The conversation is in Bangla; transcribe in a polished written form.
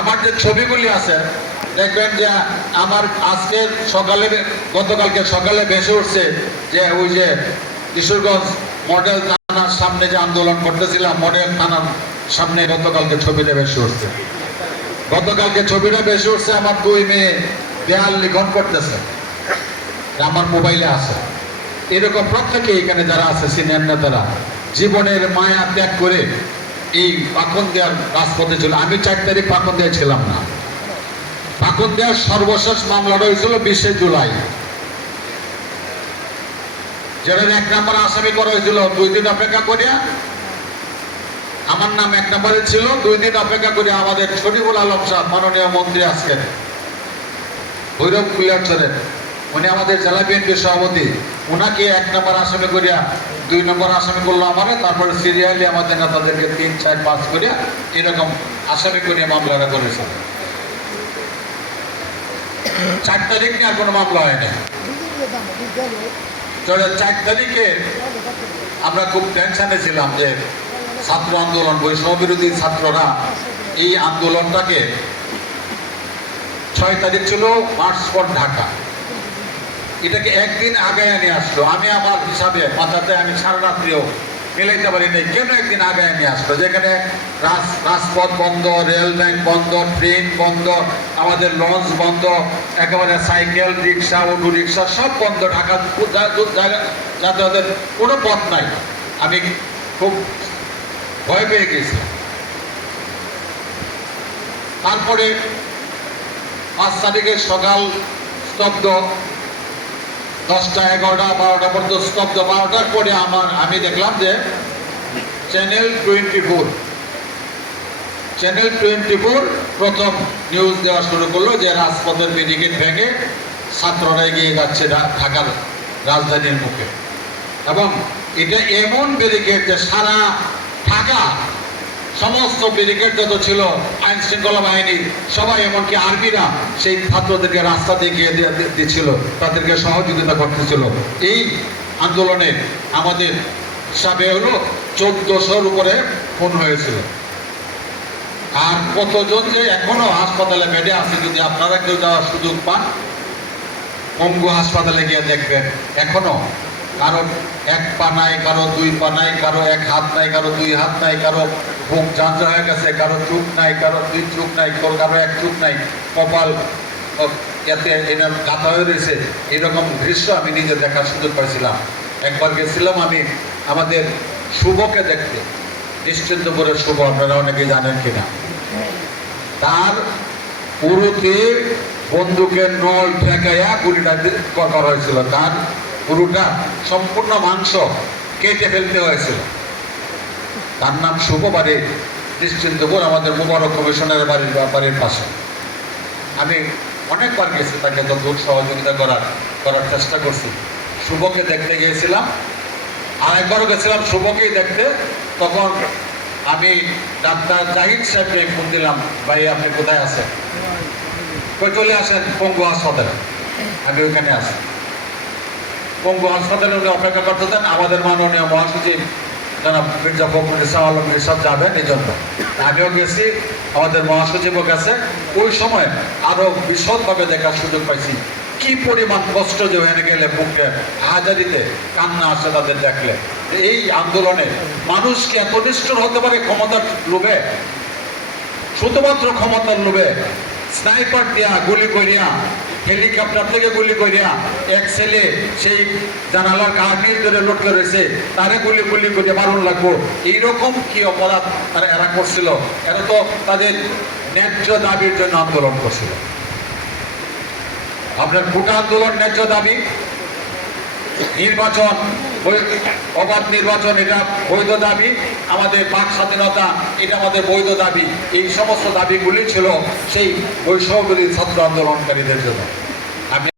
আমার যে ছবিগুলি আছে দেখবেন যে আমার আজকে সকালে গতকালকে সকালে ভেসে উঠছে যে ওই যে কিশোরগঞ্জ মডেল থানার সামনে যে আন্দোলন করতেছিলাম, মডেল থানার সামনে গতকালকে ছবিটা ভেসে উঠছে। গতকালকে ছবিটা ভেসে উঠছে, আমার 2 মেয়ে দেয়াল লিখন করতেছে, আমার মোবাইলে আছে। এরকম প্রত্যেকে এখানে যারা আছে সিনিয়র নেতারা জীবনের মায়া ত্যাগ করে এই পাখনদিয়ার রাজপথে ছিল। আমি 4 তারিখ পাখনদিয়া ছিলাম না। পাখনদিয়ার সর্বশেষ মামলাটা হয়েছিল 20 জুলাই, যেটা 1 নম্বর আসামি করা হয়েছিল। 2 দিন অপেক্ষা করিয়া আমার নাম 1 নম্বরে ছিল। 2 দিন অপেক্ষা করে আমাদের শরীফুল আলম সাহেব, মাননীয় মন্ত্রী আজকের ভৈরব কুলিয়ারচরের, উনি আমাদের জেলা বিএনপির সভাপতি, ওনাকে 1 নম্বর আসামি করিয়া 2 নম্বর আসামি করলো আমারে। তারপরে সিরিয়ালি আমাদের নেতাদেরকে 3, 4, 5 করিয়া এরকম আসামি করিয়া মামলাটা করেছে। 4 তারিখ নিয়ে আর কোনো মামলা হয় না। 4 তারিখে আমরা খুব টেনশনে ছিলাম যে ছাত্র আন্দোলন, বৈষম্য বিরোধী ছাত্ররা এই আন্দোলনটাকে 6 তারিখ ছিল মার্চ ফর ঢাকা, এটাকে একদিন আগে নিয়ে আসলো। আমি আমার হিসাবে মাথাতে আমি সারা রাত্রিও মিলাইতে পারি নাই কেন একদিন আগে নিয়ে আসলো, যেখানে রাজপথ বন্ধ, রেল লাইন বন্ধ, ট্রেন বন্ধ, আমাদের লঞ্চ বন্ধ, একেবারে সাইকেল, রিক্সা, অটো রিক্সা সব বন্ধ, ঢাকা যাতায়াতের কোনো পথ নাই। আমি খুব ভয় পেয়ে গেছি। তারপরে 5 তারিখের সকাল স্তব্ধ, 10টা, 11টা, 12টা পর্যন্ত স্তব্ধ। 12টার পরে আমি দেখলাম যে চ্যানেল 24 প্রথম নিউজ দেওয়া শুরু করলো যে রাজপথের ব্যারিকেড ভেঙে ছাত্ররা এগিয়ে যাচ্ছে ঢাকার রাজধানীর মুখে। এবং এটা এমন ব্যারিকেড যে সারা ঢাকা সমস্ত ব্যারিকেড যত ছিল আইন শৃঙ্খলা বাহিনী সবাই, এমনকি আর্মিরা সেই ছাত্রদেরকে রাস্তা দেখিয়ে দিচ্ছিল, তাদেরকে সহযোগিতা করতেছিল। এই আন্দোলনে আমাদের হিসাবে হলো 1400-র উপরে খুন হয়েছিল। আর কতজন যে এখনো হাসপাতালে বেডে আছে, যদি আপনারা কেউ যাওয়ার সুযোগ পান পঙ্গু হাসপাতালে গিয়ে দেখবেন এখনো কারো 1 পা নাই, কারো 2 পা নাই, কারো 1 হাত নাই, কারো 2 হাত নাই, কারো বুক ঝাঁঝরা হয়ে গেছে, কারো চোখ নাই, কারো 2 চোখ নাই, কারো 1 চোখ নাই, কপাল এতে এনার গাঁথা হয়ে রয়েছে। এরকম দৃশ্য আমি নিজে দেখার সুযোগ পাইছিলাম। একবার গেছিলাম আমি আমাদের শুভকে দেখতে, নিশ্চিন্তপুরের শুভ, আপনারা অনেকেই জানেন কিনা। তার পুরোতে বন্দুকের নল ঠেকাইয়া গুলিটা করা হয়েছিল, তার পুরোটা সম্পূর্ণ মাংস কেটে ফেলতে হয়েছিল। তার নাম শুভ, বাড়ি নিশ্চিন্তপুর, আমাদের মুবারক কমিশনের বাড়ির পাশে। আমি অনেকবার গেছি, তাকে যতদূর সহযোগিতা করার চেষ্টা করছি। শুভকে দেখতে গিয়েছিলাম, আর একবারও গেছিলাম শুভকেই দেখতে। তখন আমি ডাক্তার জাহিদ সাহেবকে ফোন দিলাম, ভাই আপনি কোথায় আছেন? চলে আসেন পঙ্গু হাসপাতালে। আমি ওইখানে আছি। পঙ্গু হাসপাতালে উনি অপেক্ষা করতেছেন, আমাদের মাননীয় মহাসচিব জনাব মির্জা ফখরুল ইসলাম আলমগীর সাহেব যাবেন, এই জন্য আমিও গেছি আমাদের মহাসচিবের কাছে। ওই সময় আরো বিশদভাবে দেখার সুযোগ পাইছি কি পরিমাণ কষ্ট যে হয়ে গেলে বুকে হাজারিতে কান্না আসে তাদের দেখলে। এই আন্দোলনে মানুষ কি এত নিষ্ঠুর হতে পারে ক্ষমতার লোভে? শুধুমাত্র ক্ষমতার লোভে স্নাইপার দিয়া গুলি করিয়া, হেলিকপ্টার থেকে গুলি করিয়া, এক ছেলে সেই জানালার কাহিনীর ধরে লটকে রয়েছে, তারে গুলি করিয়া মারুন লাগবো, এইরকম কি অপরাধ এরা করছিল? এরা তো তাদের ন্যায্য দাবির জন্য আন্দোলন করছিল। আপনার কোটা আন্দোলন ন্যায্য দাবি, নির্বাচন, অবাধ নির্বাচন, এটা বৈধ দাবি, আমাদের বাক স্বাধীনতা, এটা আমাদের বৈধ দাবি। এই সমস্ত দাবিগুলি ছিল সেই বৈষম্য বিরোধী ছাত্র আন্দোলনকারীদের জন্য।